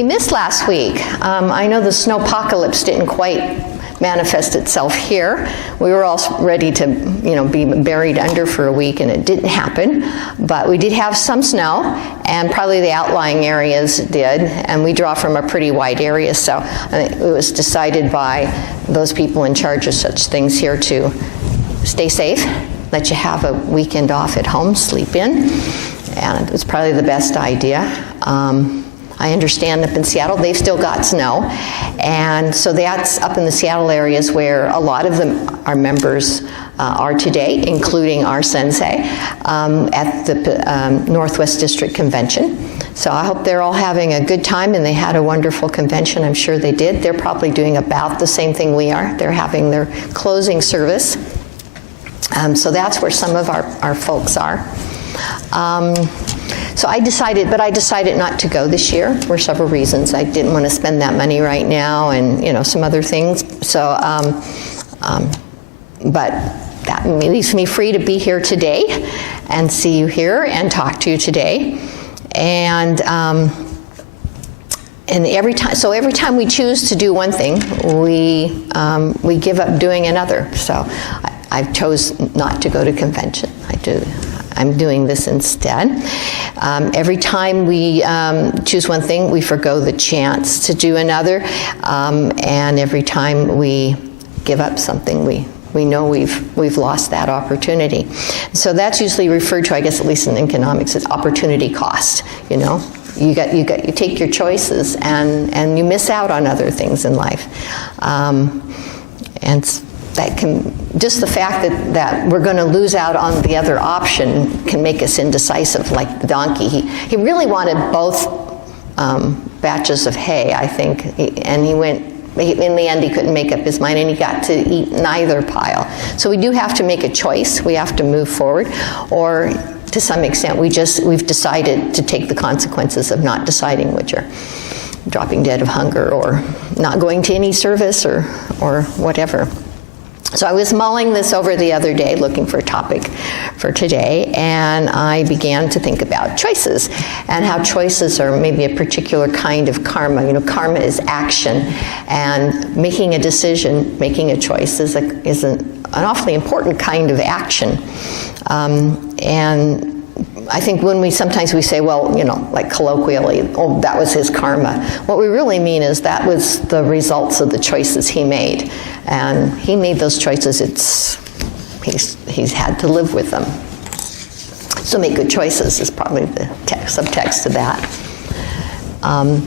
we missed last week. I know the snowpocalypse didn't quite manifest itself here. We were all ready to, be buried under for a week, and it didn't happen. But we did have some snow, and probably the outlying areas did. And we draw from a pretty wide area, so I think it was decided by those people in charge of such things here to stay safe, let you have a weekend off at home, sleep in, and it was probably the best idea. I understand up in Seattle, they've still got snow, and so that's up in the Seattle areas where a lot of our members are today, including our sensei, at the Northwest District Convention. So I hope they're all having a good time, and they had a wonderful convention. I'm sure they did. They're probably doing about the same thing we are. They're having their closing service. So that's where some of our folks are. So I decided not to go this year for several reasons. I didn't want to spend that money right now, and some other things. So, but that leaves me free to be here today, and see you here, and talk to you today, and every time we choose to do one thing, we give up doing another. So I chose not to go to convention. I'm doing this instead. Every time we choose one thing, we forgo the chance to do another. And every time we give up something, we know we've lost that opportunity. So that's usually referred to, I guess, at least in economics, as opportunity cost. You take your choices, and you miss out on other things in life. And that can, just the fact that we're going to lose out on the other option can make us indecisive, like the donkey. He really wanted both batches of hay, I think, and in the end he couldn't make up his mind, and he got to eat neither pile. So we do have to make a choice. We have to move forward, or to some extent we've decided to take the consequences of not deciding, which are dropping dead of hunger, or not going to any service, or whatever. So I was mulling this over the other day, looking for a topic for today, and I began to think about choices, and how choices are maybe a particular kind of karma. Karma is action, and making a decision, making a choice is an awfully important kind of action. And I think when sometimes we say, well, like colloquially, oh, that was his karma. What we really mean is that was the results of the choices he made. And he made those choices, he's had to live with them. So make good choices is probably the subtext of that.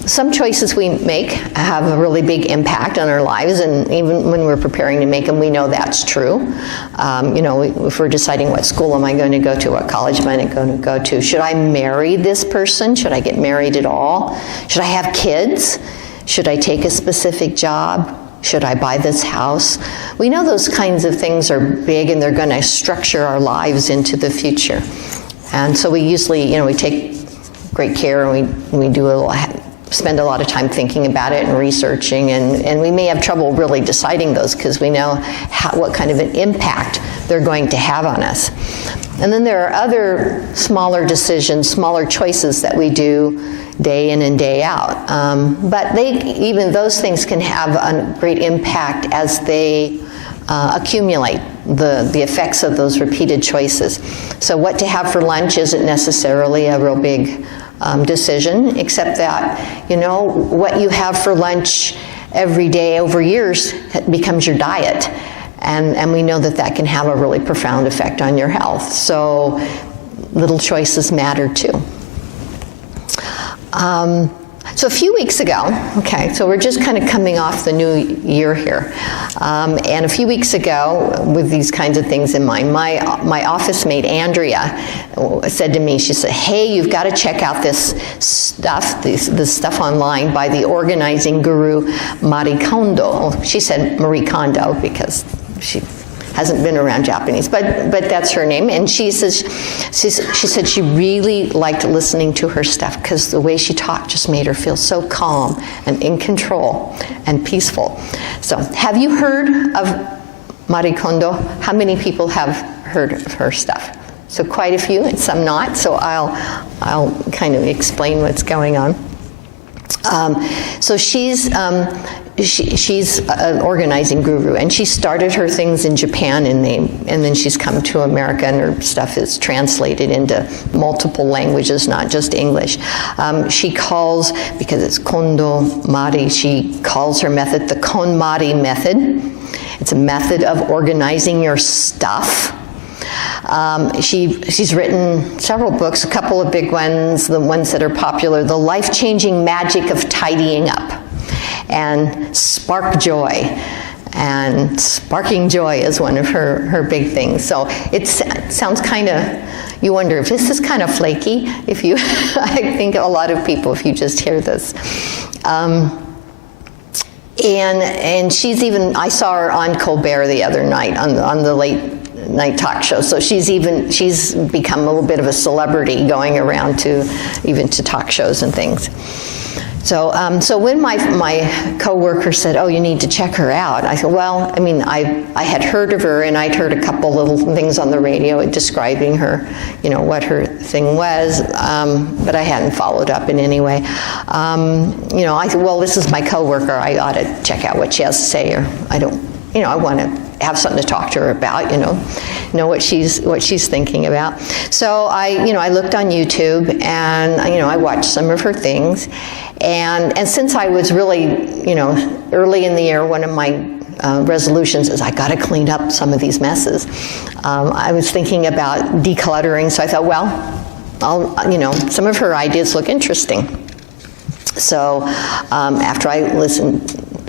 Some choices we make have a really big impact on our lives, and even when we're preparing to make them, we know that's true. If we're deciding what school am I going to go to, what college am I going to go to, should I marry this person, should I get married at all, should I have kids, should I take a specific job, should I buy this house? We know those kinds of things are big, and they're going to structure our lives into the future. And so we usually, we take great care, and we spend a lot of time thinking about it and researching, and we may have trouble really deciding those, because we know what kind of an impact they're going to have on us. And then there are other smaller decisions, smaller choices that we do day in and day out. But even those things can have a great impact as they accumulate, the effects of those repeated choices. So what to have for lunch isn't necessarily a real big decision, except that, what you have for lunch every day over years becomes your diet. And we know that can have a really profound effect on your health. So little choices matter too. So a few weeks ago, so we're just kind of coming off the new year here. And a few weeks ago, with these kinds of things in mind, my office mate, Andrea, said to me, she said, hey, you've got to check out this stuff online by the organizing guru Marie Kondo. She said Marie Kondo because she hasn't been around Japanese, but that's her name. And she said she really liked listening to her stuff, because the way she talked just made her feel so calm and in control and peaceful. So have you heard of Marie Kondo? How many people have heard of her stuff? So quite a few, and some not. So I'll kind of explain what's going on. So she's an organizing guru, and she started her things in Japan, and then she's come to America, and her stuff is translated into multiple languages, not just English. She calls, because it's Kondo Mari, she calls her method the KonMari method. It's a method of organizing your stuff. She's written several books, a couple of big ones, the ones that are popular, The Life-Changing Magic of Tidying Up, and Spark Joy. And sparking joy is one of her big things. So it sounds kind of, you wonder if this is kind of flaky, if you, I think a lot of people, if you just hear this. And she's even, I saw her on Colbert the other night on the late night talk show. So she's become a little bit of a celebrity going around to talk shows and things. So when my coworker said, "Oh, you need to check her out," I said, "Well, I mean, I had heard of her, and I'd heard a couple little things on the radio describing her, what her thing was, but I hadn't followed up in any way. I said, well, this is my coworker. I ought to check out what she has to say, or I don't, I want to have something to talk to her about, know what she's thinking about." So I looked on YouTube, and I watched some of her things, and since I was really early in the year, one of my resolutions is I got to clean up some of these messes. I was thinking about decluttering, so I thought, well, some of her ideas look interesting. So after I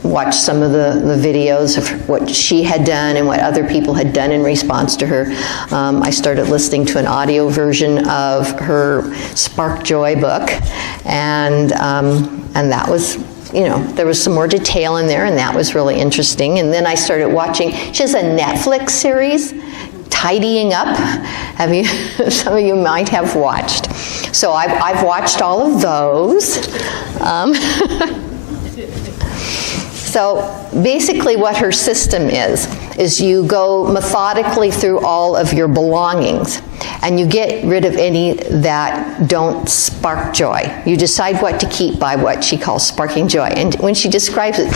watched some of the videos of what she had done and what other people had done in response to her, I started listening to an audio version of her Spark Joy book, and that was, there was some more detail in there, and that was really interesting. And then I started watching, she has a Netflix series, Tidying Up. Some of you might have watched. So I've watched all of those. So basically what her system is you go methodically through all of your belongings, and you get rid of any that don't spark joy. You decide what to keep by what she calls sparking joy. And when she describes it,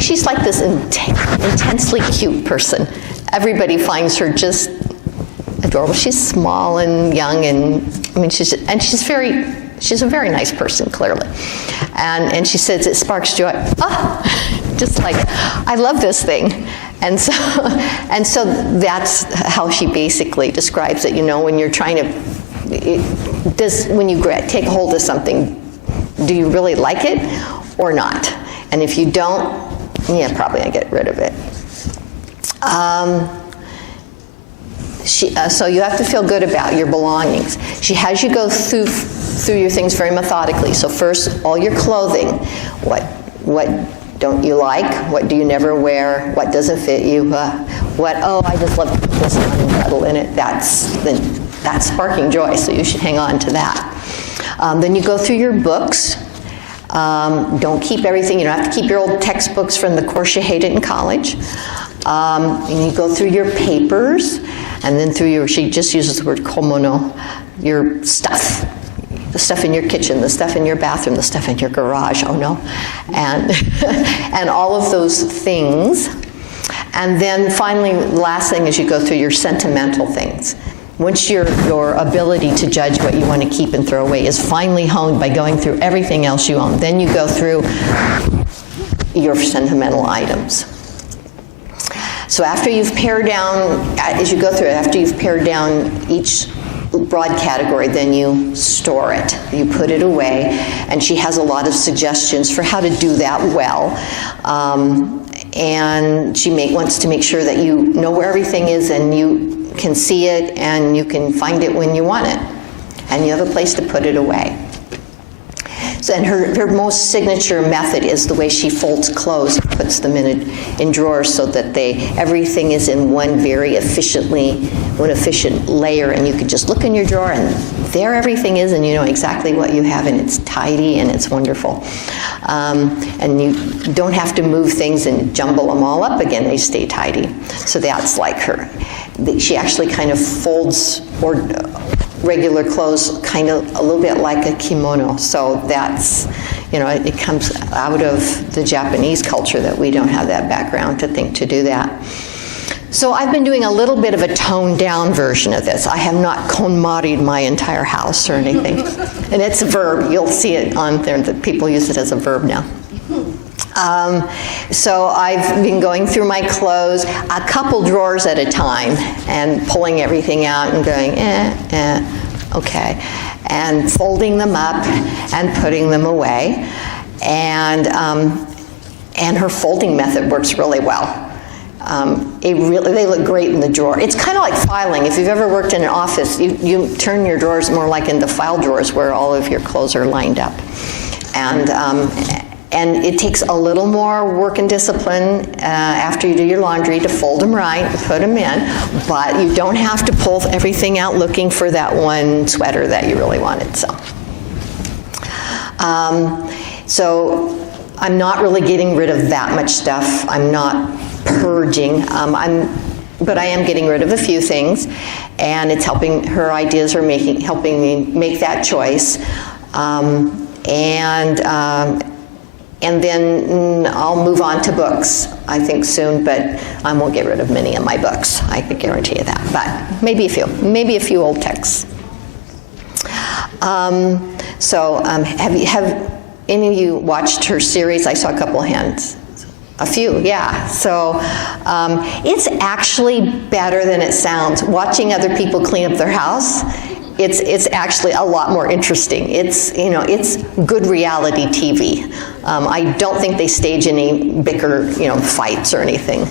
she's like this intensely cute person. Everybody finds her just adorable. She's small and young, and she's a very nice person, clearly. And she says it sparks joy. Just like, I love this thing. And so that's how she basically describes it. When you're trying to, when you take hold of something, do you really like it or not? And if you don't, probably I get rid of it. So you have to feel good about your belongings. She has you go through your things very methodically. So first, all your clothing. What don't you like? What do you never wear? What doesn't fit you? I just love to put this on and cuddle in it. That's sparking joy, so you should hang on to that. Then you go through your books. Don't keep everything. You don't have to keep your old textbooks from the course you hated in college. And you go through your papers, and then she just uses the word komono, your stuff. The stuff in your kitchen, the stuff in your bathroom, the stuff in your garage, and all of those things. And then finally, the last thing is you go through your sentimental things. Once your ability to judge what you want to keep and throw away is finally honed by going through everything else you own, then you go through your sentimental items. So after you've pared down, as you go through it, after you've pared down each broad category, then you store it. You put it away, and she has a lot of suggestions for how to do that well. And she wants to make sure that you know where everything is, and you can see it, and you can find it when you want it, and you have a place to put it away. So, and her most signature method is the way she folds clothes, puts them in drawers so that everything is in one efficient layer, and you can just look in your drawer and there everything is, and you know exactly what you have, and it's tidy and it's wonderful. And you don't have to move things and jumble them all up again, they stay tidy. So that's like her. She actually kind of folds regular clothes kind of a little bit like a kimono. So that's, it comes out of the Japanese culture that we don't have that background to think to do that. So I've been doing a little bit of a toned down version of this. I have not KonMari'd my entire house or anything. And it's a verb. You'll see it on there that people use it as a verb now. So I've been going through my clothes a couple drawers at a time and pulling everything out and going, okay, and folding them up and putting them away. And her folding method works really well. They look great in the drawer. It's kind of like filing. If you've ever worked in an office, you turn your drawers more like into file drawers where all of your clothes are lined up. And it takes a little more work and discipline after you do your laundry to fold them right and put them in, but you don't have to pull everything out looking for that one sweater that you really wanted. So I'm not really getting rid of that much stuff. I'm not purging. But I am getting rid of a few things, and it's helping. Her ideas are helping me make that choice. And then I'll move on to books, I think soon, but I won't get rid of many of my books. I can guarantee you that, but maybe a few old texts. Have any of you watched her series? I saw a couple hands. A few, yeah. So it's actually better than it sounds. Watching other people clean up their house, it's actually a lot more interesting. It's good reality TV. I don't think they stage any bicker, fights or anything.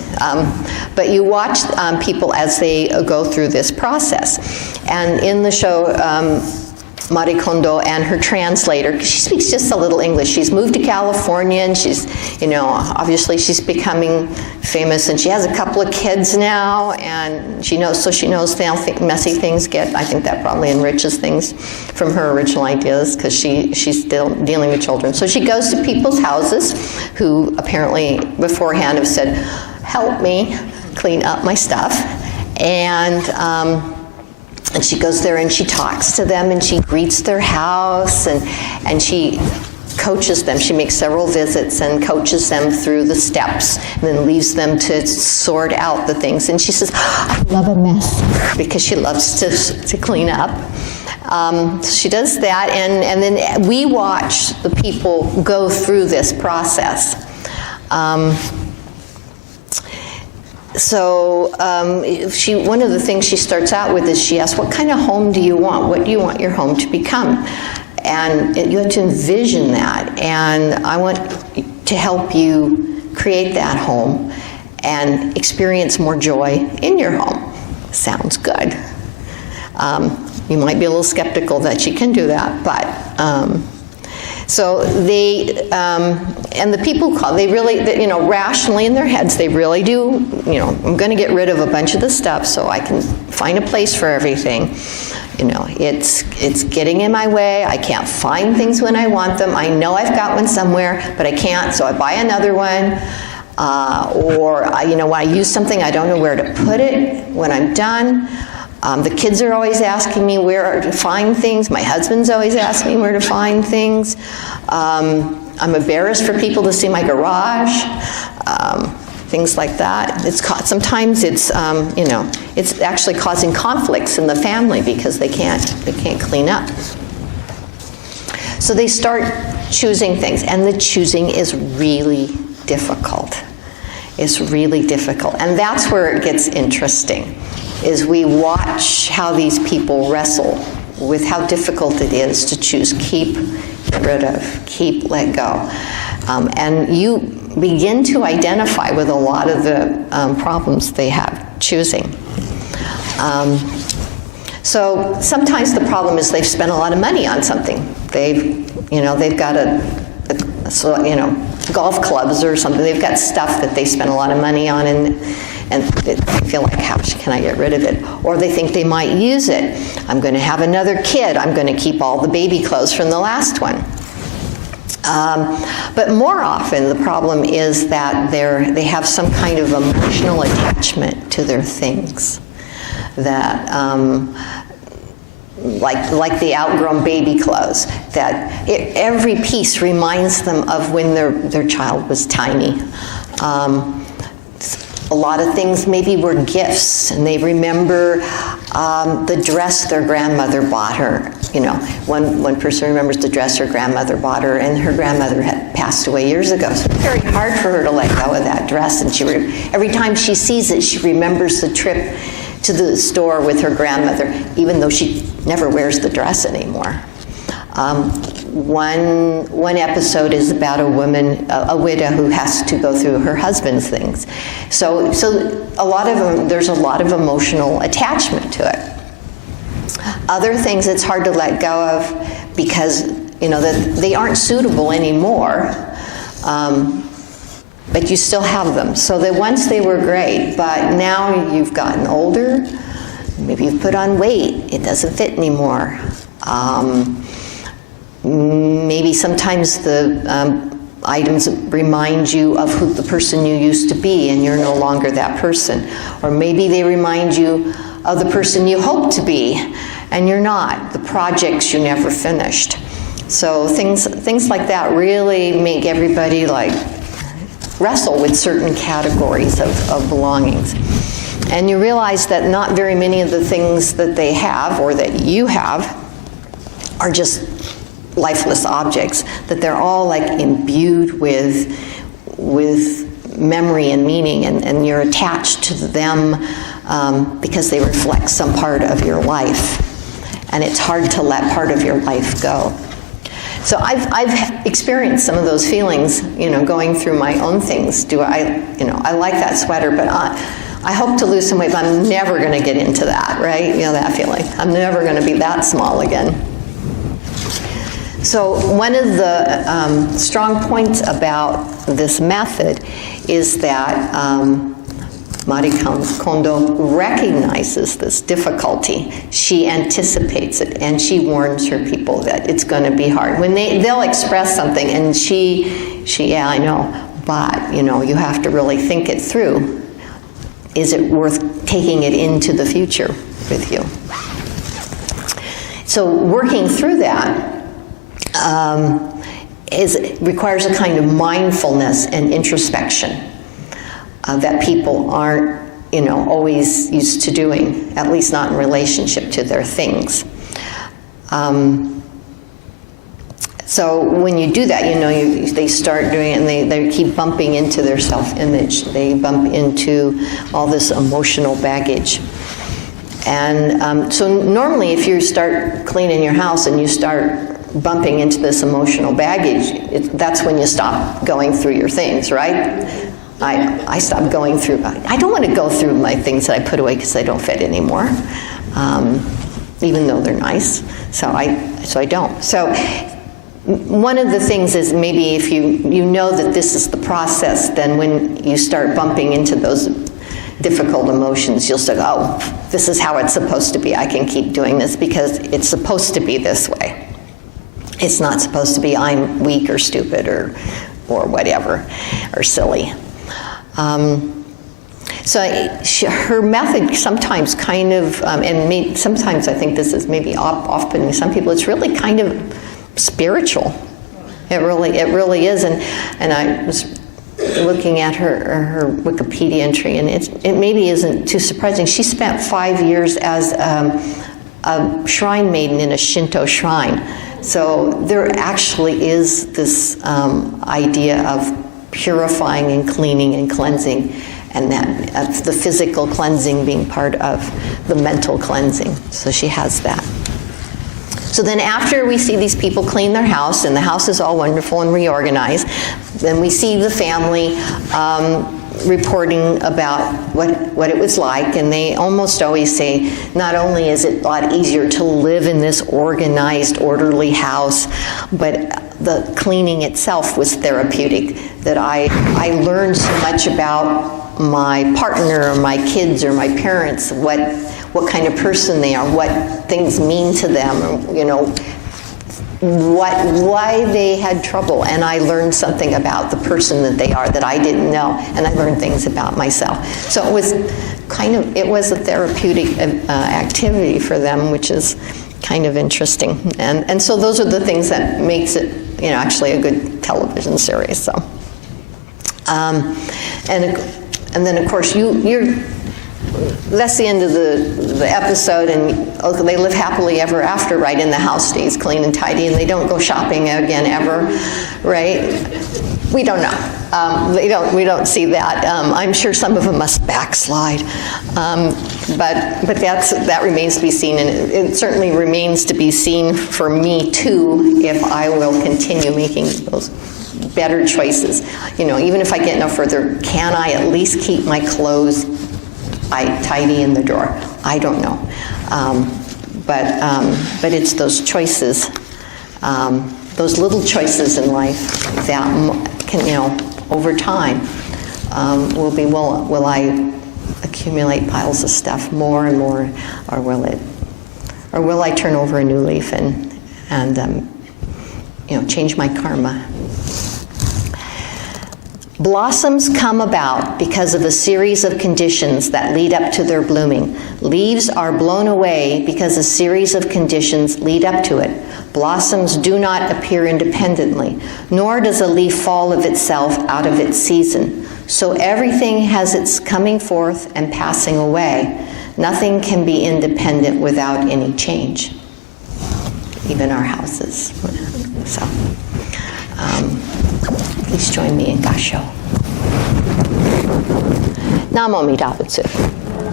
But you watch people as they go through this process. And in the show, Marie Kondo and her translator, she speaks just a little English. She's moved to California, and she's, obviously she's becoming famous, and she has a couple of kids now, and she knows how messy things get. I think that probably enriches things from her original ideas, because she's still dealing with children. So she goes to people's houses who apparently beforehand have said, help me clean up my stuff. And she goes there and she talks to them and she greets their house and she coaches them. She makes several visits and coaches them through the steps and then leaves them to sort out the things. And she says, I love a mess, because she loves to clean up. So she does that, and then we watch the people go through this process. One of the things she starts out with is she asks, what kind of home do you want? What do you want your home to become? And you have to envision that. And I want to help you create that home and experience more joy in your home. Sounds good. You might be a little skeptical that she can do that, but so they, and the people they really, rationally in their heads, they really do, I'm going to get rid of a bunch of the stuff so I can find a place for everything. It's getting in my way. I can't find things when I want them. I know I've got one somewhere, but I can't, so I buy another one. Or when I use something, I don't know where to put it when I'm done. The kids are always asking me where to find things. My husband's always asking me where to find things. I'm embarrassed for people to see my garage, things like that. Sometimes it's it's actually causing conflicts in the family because they can't clean up. So they start choosing things, and the choosing is really difficult. It's really difficult, and that's where it gets interesting. Is we watch how these people wrestle with how difficult it is to choose, keep, get rid of, keep, let go. And you begin to identify with a lot of the problems they have choosing. So sometimes the problem is they've spent a lot of money on something. They've got golf clubs or something. They've got stuff that they spent a lot of money on, and they feel like, how can I get rid of it? Or they think they might use it. I'm going to have another kid. I'm going to keep all the baby clothes from the last one. But more often, the problem is that they have some kind of emotional attachment to their things. That like the outgrown baby clothes, that every piece reminds them of when their child was tiny. A lot of things maybe were gifts, and they remember the dress their grandmother bought her. You know, one person remembers the dress her grandmother bought her, and her grandmother had passed away years ago. So it's very hard for her to let go of that dress. And every time she sees it, she remembers the trip to the store with her grandmother, even though she never wears the dress anymore. One episode is about a woman, a widow, who has to go through her husband's things. So a lot of them, there's a lot of emotional attachment to it. Other things it's hard to let go of because, you know, that they aren't suitable anymore, but you still have them. So that once they were great, but now you've gotten older, maybe you've put on weight, it doesn't fit anymore. Maybe sometimes the items remind you of who the person you used to be, and you're no longer that person. Or maybe they remind you of the person you hoped to be, and you're not. The projects you never finished. So things like that really make everybody like wrestle with certain categories of belongings. And you realize that not very many of the things that they have or that you have are just lifeless objects, that they're all like imbued with memory and meaning, and you're attached to them because they reflect some part of your life. And it's hard to let part of your life go. So I've experienced some of those feelings, you know, going through my own things. I like that sweater, but I hope to lose some weight, but I'm never going to get into that, right? You know, that feeling. I'm never going to be that small again. So one of the strong points about this method is that Marie Kondo recognizes this difficulty. She anticipates it, and she warns her people that it's going to be hard. When they'll express something, and she, yeah, I know, but you know, you have to really think it through. Is it worth taking it into the future with you? So working through that requires a kind of mindfulness and introspection that people aren't, you know, always used to doing, at least not in relationship to their things. So when you do that, you know, they start doing it, and they keep bumping into their self-image. They bump into all this emotional baggage. And so normally if you start cleaning your house and you start bumping into this emotional baggage, that's when you stop going through your things, right? I stopped going through, I don't want to go through my things that I put away because they don't fit anymore, even though they're nice, so I don't. So one of the things is maybe if you know that this is the process, then when you start bumping into those difficult emotions, you'll say, oh, this is how it's supposed to be. I can keep doing this because it's supposed to be this way. It's not supposed to be I'm weak or stupid or whatever, or silly. So her method sometimes kind of, sometimes I think this is maybe off-putting some people, it's really kind of spiritual. It really is. And I was looking at her Wikipedia entry, and it maybe isn't too surprising. She spent 5 years as a shrine maiden in a Shinto shrine. So there actually is this idea of purifying and cleaning and cleansing, and that the physical cleansing being part of the mental cleansing. So she has that. So then after we see these people clean their house, and the house is all wonderful and reorganized, then we see the family reporting about what it was like, and they almost always say, not only is it a lot easier to live in this organized, orderly house, but the cleaning itself was therapeutic, that I learned so much about my partner or my kids or my parents, what kind of person they are, what things mean to them, or, you know, why they had trouble, and I learned something about the person that they are that I didn't know, and I learned things about myself. So it was a therapeutic activity for them, which is kind of interesting. And so those are the things that makes it, actually a good television series. So, and then of course that's the end of the episode, and they live happily ever after, right? And the house stays clean and tidy, and they don't go shopping again ever, right? We don't know. We don't see that. I'm sure some of them must backslide, but that remains to be seen, and it certainly remains to be seen for me too if I will continue making those better choices. Even if I get no further, can I at least keep my clothes tidy in the drawer? I don't know, but it's those choices, those little choices in life that can, over time, will I accumulate piles of stuff more and more, or will I turn over a new leaf and change my karma? Blossoms come about because of a series of conditions that lead up to their blooming. Leaves are blown away because a series of conditions lead up to it. Blossoms do not appear independently, nor does a leaf fall of itself out of its season. So everything has its coming forth and passing away. Nothing can be independent without any change, even our houses. So, please join me in Gasho. Namo Amida Butsu.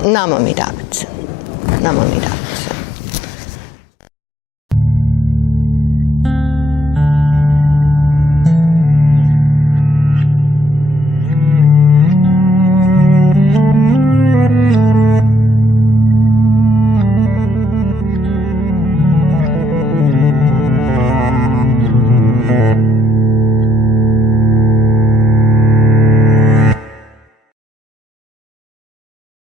Namo Amida Butsu. Namo Amida Butsu.